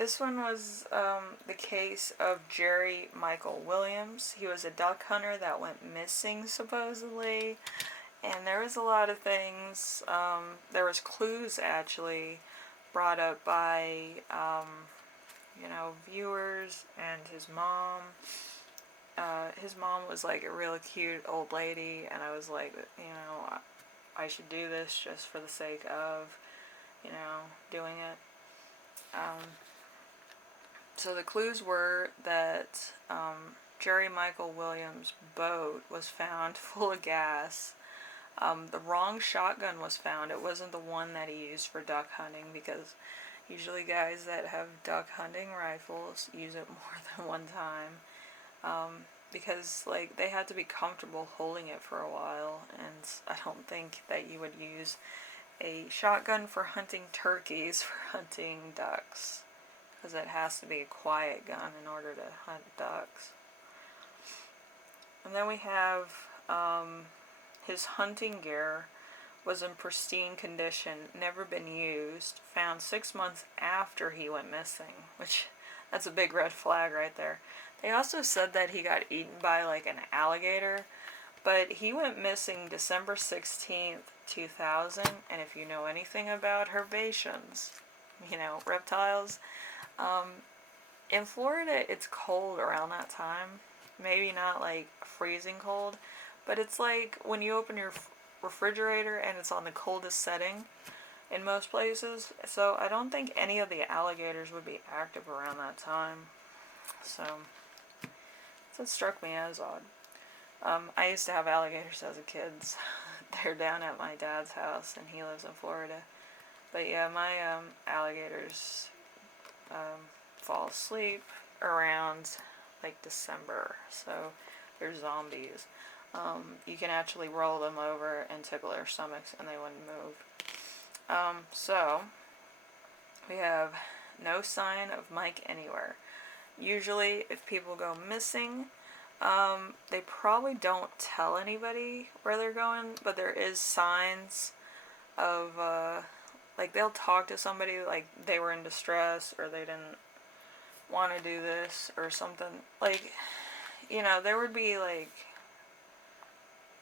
This one was the case of Jerry Michael Williams. He was a duck hunter that went missing, supposedly. And there was a lot of things. There was clues, actually, brought up by, viewers and his mom. His mom was like a really cute old lady, and I was like, I should do this just for the sake of, doing it. So the clues were that Jerry Michael Williams' boat was found full of gas. The wrong shotgun was found. It wasn't the one that he used for duck hunting, because usually guys that have duck hunting rifles use it more than one time. Because they had to be comfortable holding it for a while, and I don't think that you would use a shotgun for hunting turkeys for hunting ducks, because it has to be a quiet gun in order to hunt ducks. And then we have his hunting gear was in pristine condition, never been used, found 6 months after he went missing, which that's a big red flag right there. They also said that he got eaten by an alligator, but he went missing December 16th, 2000, and if you know anything about herbaceans, reptiles, in Florida it's cold around that time. Maybe not freezing cold, but it's like when you open your refrigerator and it's on the coldest setting in most places. So I don't think any of the alligators would be active around that time. So it struck me as odd. I used to have alligators as a kid. So they're down at my dad's house, and he lives in Florida. But yeah, my alligators fall asleep around December, so they're zombies. You can actually roll them over and tickle their stomachs, and they wouldn't move. So we have no sign of Mike anywhere. Usually, if people go missing, they probably don't tell anybody where they're going, but there is signs of, they'll talk to somebody they were in distress, or they didn't want to do this or something. There would be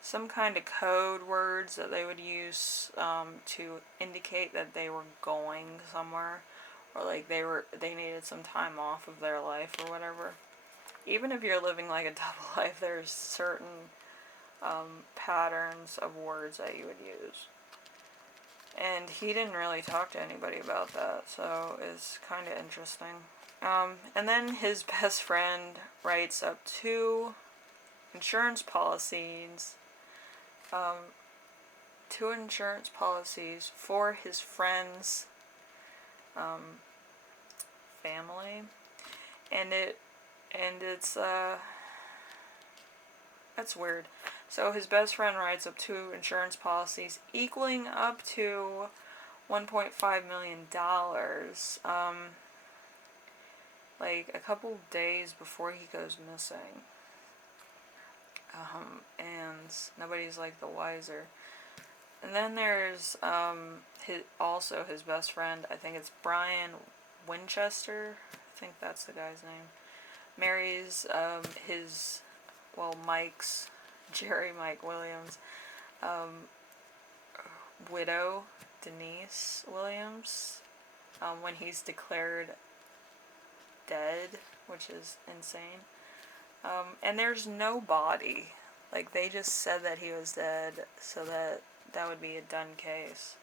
some kind of code words that they would use to indicate that they were going somewhere, or they needed some time off of their life or whatever. Even if you're living a double life, there's certain patterns of words that you would use. And he didn't really talk to anybody about that, so it's kind of interesting. And then his best friend writes up 2 insurance policies, 2 insurance policies for his friend's family, and it's that's weird. So his best friend writes up 2 insurance policies equaling up to $1.5 million. A couple days before he goes missing. And nobody's the wiser. And then there's his best friend, I think it's Brian Winchester, I think that's the guy's name, marries Mike's, Jerry Mike Williams, widow, Denise Williams, when he's declared dead, which is insane. And there's no body. They just said that he was dead, so that would be a done case.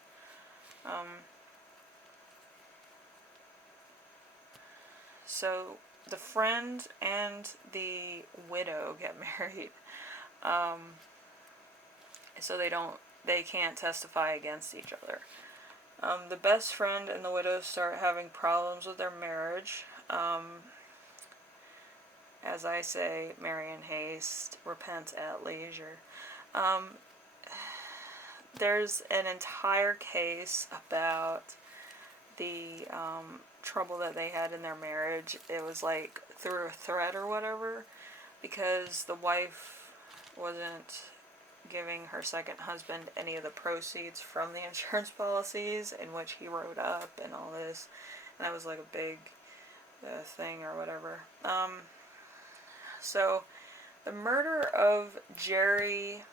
So the friend and the widow get married. So they can't testify against each other. The best friend and the widow start having problems with their marriage. As I say, marry in haste, repent at leisure. There's an entire case about the trouble that they had in their marriage. It was through a threat or whatever, because the wife wasn't giving her second husband any of the proceeds from the insurance policies in which he wrote up and all this. And that was a big the thing or whatever. So the murder of Jerry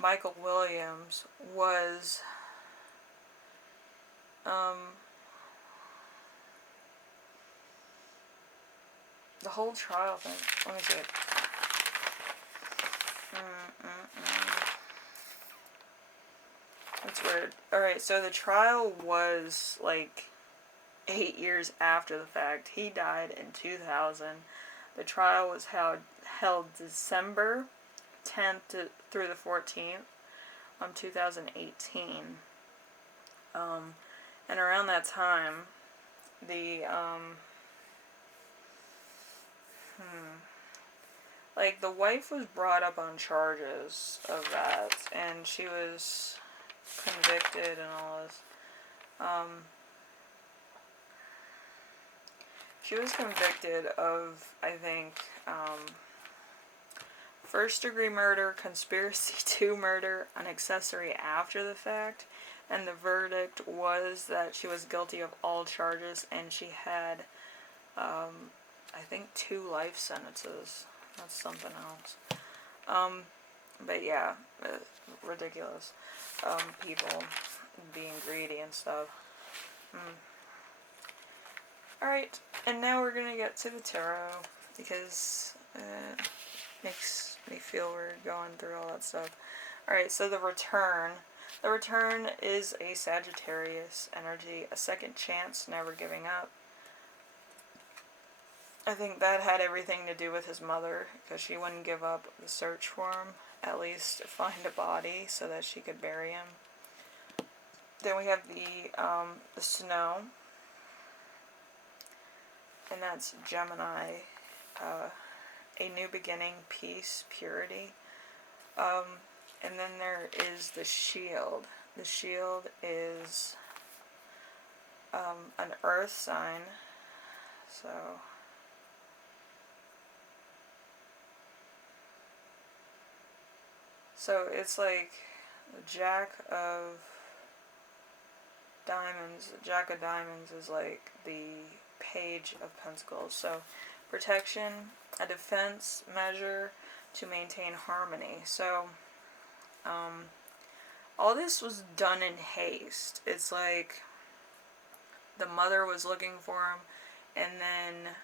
Michael Williams was the whole trial thing. Let me see it. That's weird. Alright, so the trial was like 8 years after the fact. He died in 2000. The trial was held December 10th through the 14th, 2018. And around that time, the like the wife was brought up on charges of that, and she was convicted and all this. She was convicted of, I think, first-degree murder, conspiracy to murder, an accessory after the fact, and the verdict was that she was guilty of all charges, and she had, I think, 2 life sentences. That's something else. But yeah, ridiculous. People being greedy and stuff. Alright, and now we're gonna get to the tarot, because it makes me feel weird going through all that stuff. Alright, so the return. The return is a Sagittarius energy, a second chance, never giving up. I think that had everything to do with his mother, because she wouldn't give up the search for him, at least find a body so that she could bury him. Then we have the snow, and that's Gemini, a new beginning, peace, purity. And then there is the shield. The shield is an earth sign, so it's like the Jack of Diamonds. The Jack of Diamonds is like the Page of Pentacles. So protection, a defense measure to maintain harmony. So all this was done in haste. It's like the mother was looking for him, and then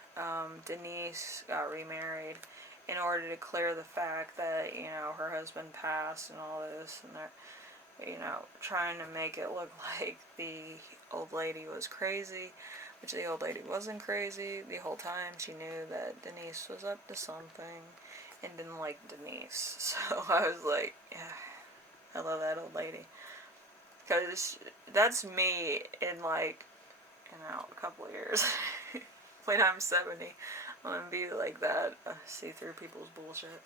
Denise got remarried in order to clear the fact that, you know, her husband passed and all this, and they're, you know, trying to make it look like the old lady was crazy, which the old lady wasn't crazy. The whole time she knew that Denise was up to something and didn't like Denise. So I was like, yeah, I love that old lady. Because that's me in, like, you know, a couple of years. When I'm 70, I'm gonna be like that, see through people's bullshit.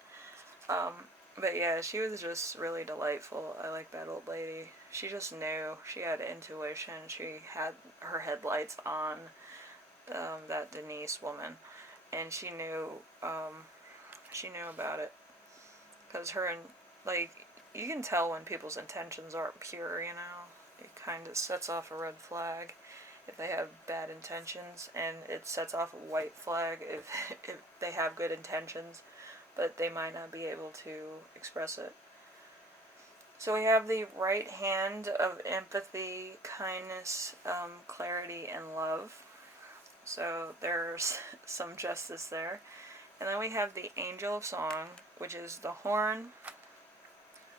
But yeah, she was just really delightful. I like that old lady. She just knew. She had intuition. She had her headlights on, that Denise woman, and she knew about it. Because her, and like, you can tell when people's intentions aren't pure, you know. It kind of sets off a red flag if they have bad intentions, and it sets off a white flag if they have good intentions, but they might not be able to express it. So we have the right hand of empathy, kindness, clarity, and love. So there's some justice there. And then we have the angel of song, which is the horn,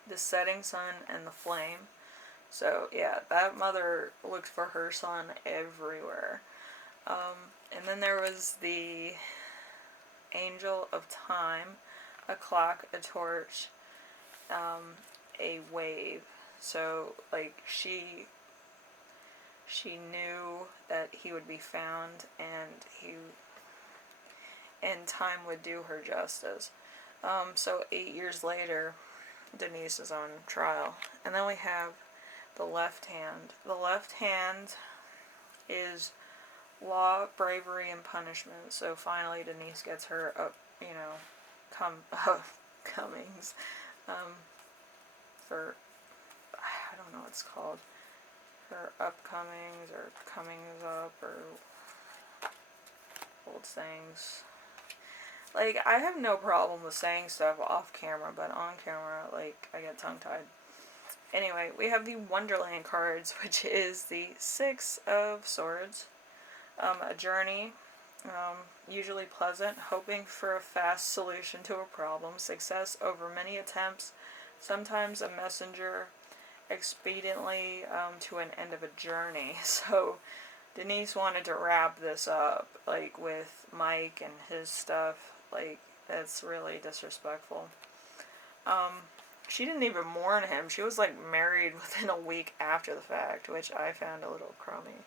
the setting sun, and the flame. So yeah, that mother looked for her son everywhere. And then there was the angel of time, a clock, a torch, a wave. So like she knew that he would be found, and time would do her justice. So 8 years later, Denise is on trial. And then we have the left hand. The left hand is law, bravery, and punishment. So finally Denise gets her comings, for, I don't know what it's called, her upcomings or comings of, up or old sayings. Like, I have no problem with saying stuff off camera, but on camera, like, I get tongue-tied. Anyway, we have the Wonderland cards, which is the Six of Swords. A journey, usually pleasant, hoping for a fast solution to a problem, success over many attempts, sometimes a messenger, expediently to an end of a journey. So Denise wanted to wrap this up, like, with Mike and his stuff. Like, that's really disrespectful. She didn't even mourn him. She was, like, married within a week after the fact, which I found a little crummy.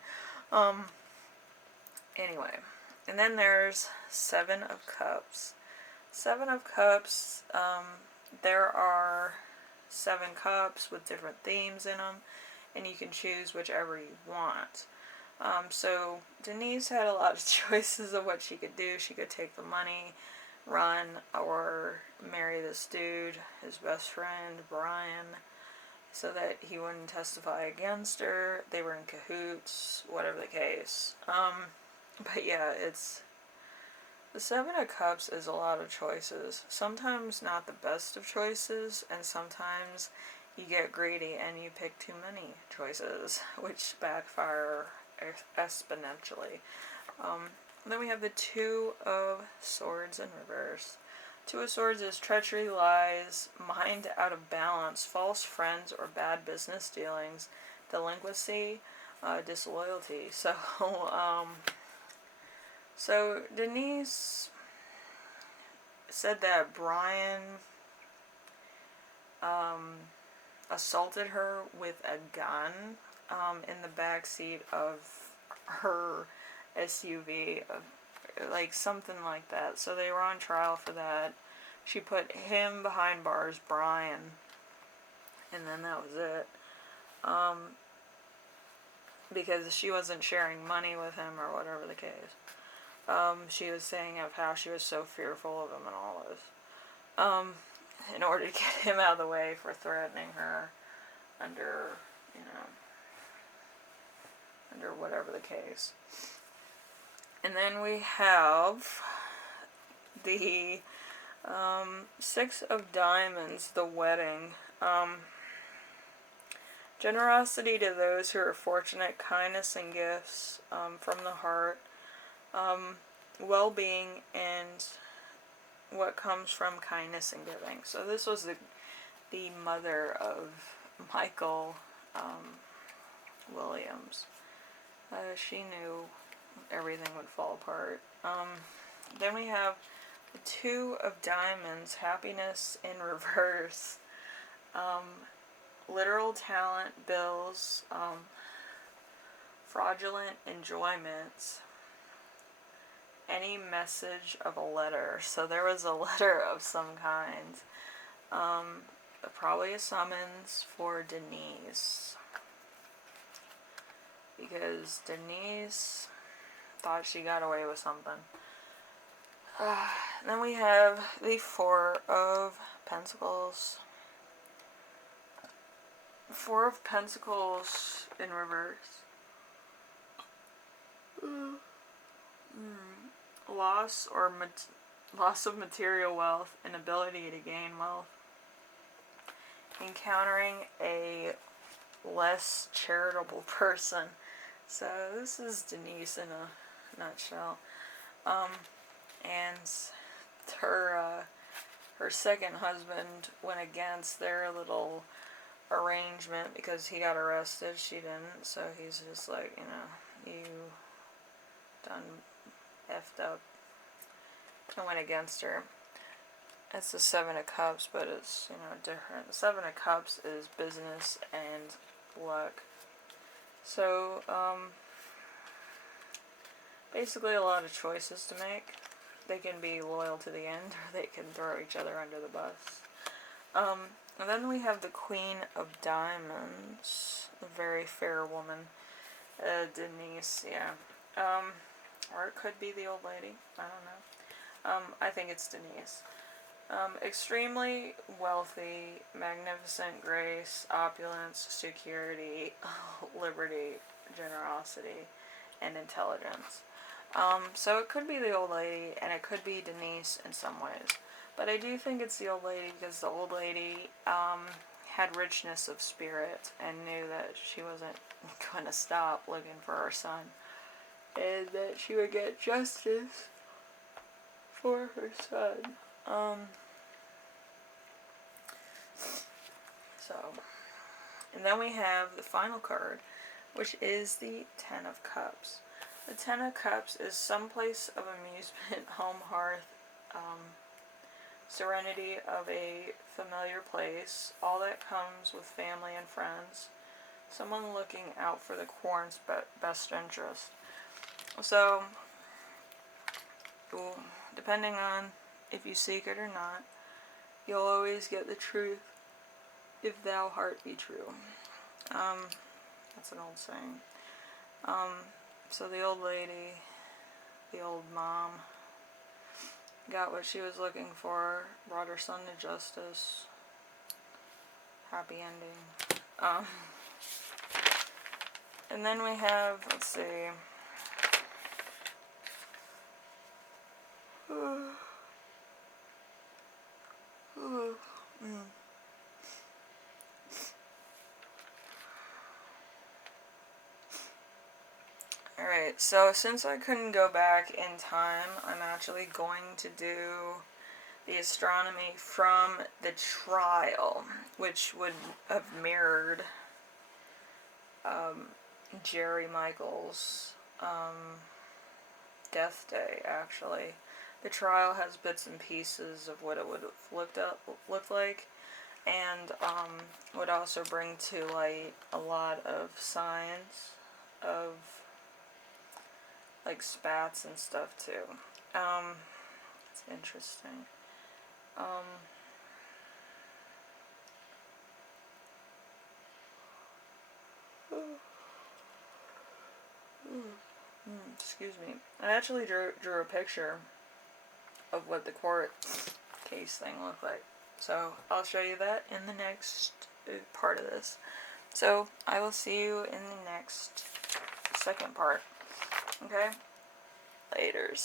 Anyway, and then there's Seven of Cups. Seven of Cups, there are 7 cups with different themes in them, and you can choose whichever you want. So Denise had a lot of choices of what she could do. She could take the money, run, or marry this dude, his best friend, Brian, so that he wouldn't testify against her. They were in cahoots, whatever the case. But yeah, it's... The Seven of Cups is a lot of choices. Sometimes not the best of choices, and sometimes you get greedy and you pick too many choices, which backfire exponentially. Then we have the Two of Swords in reverse. Two of Swords is treachery, lies, mind out of balance, false friends or bad business dealings, delinquency, disloyalty. So Denise said that Brian assaulted her with a gun in the backseat of her SUV, like something like that. So they were on trial for that. She put him behind bars, Brian, and then that was it. Because she wasn't sharing money with him or whatever the case. She was saying of how she was so fearful of him and all this. In order to get him out of the way for threatening her under, under whatever the case. And then we have the Six of Diamonds, the wedding. Generosity to those who are fortunate, kindness and gifts from the heart, well-being, and what comes from kindness and giving. So this was the mother of Michael Williams. She knew everything would fall apart. Then we have the Two of Diamonds, happiness in reverse. Literal talent, bills, fraudulent enjoyments, any message of a letter. So there was a letter of some kind. Probably a summons for Denise. Because Denise thought she got away with something. Then we have the Four of Pentacles. Four of Pentacles in reverse. Loss or loss of material wealth, inability to gain wealth. Encountering a less charitable person. So this is Denise in a nutshell. And her second husband went against their little arrangement because he got arrested. She didn't. So he's just like, you done effed up. I went against her. It's the Seven of Cups, but it's, different. The Seven of Cups is business and luck. So, basically a lot of choices to make. They can be loyal to the end, or they can throw each other under the bus. And then we have the Queen of Diamonds, a very fair woman, Denise, yeah. Or it could be the old lady, I don't know. I think it's Denise. Extremely wealthy, magnificent grace, opulence, security, liberty, generosity, and intelligence. So it could be the old lady, and it could be Denise in some ways. But I do think it's the old lady because the old lady had richness of spirit and knew that she wasn't going to stop looking for her son. And that she would get justice for her son. And then we have the final card, which is the Ten of Cups. The Ten of Cups is some place of amusement, home, hearth, serenity of a familiar place, all that comes with family and friends, someone looking out for the corn's best interest. So, depending on if you seek it or not, you'll always get the truth if thou heart be true. That's an old saying. So the old lady, the old mom, got what she was looking for, brought her son to justice. Happy ending. And then we have, let's see. Alright, so since I couldn't go back in time, I'm actually going to do the astronomy from the trial, which would have mirrored Jerry Michael's death day, actually. The trial has bits and pieces of what it would have looked like, and would also bring to light a lot of signs of like spats and stuff too. It's interesting. Excuse me. I actually drew a picture of what the court case thing looked like. So I'll show you that in the next part of this. So I will see you in the next second part. Okay? Laters.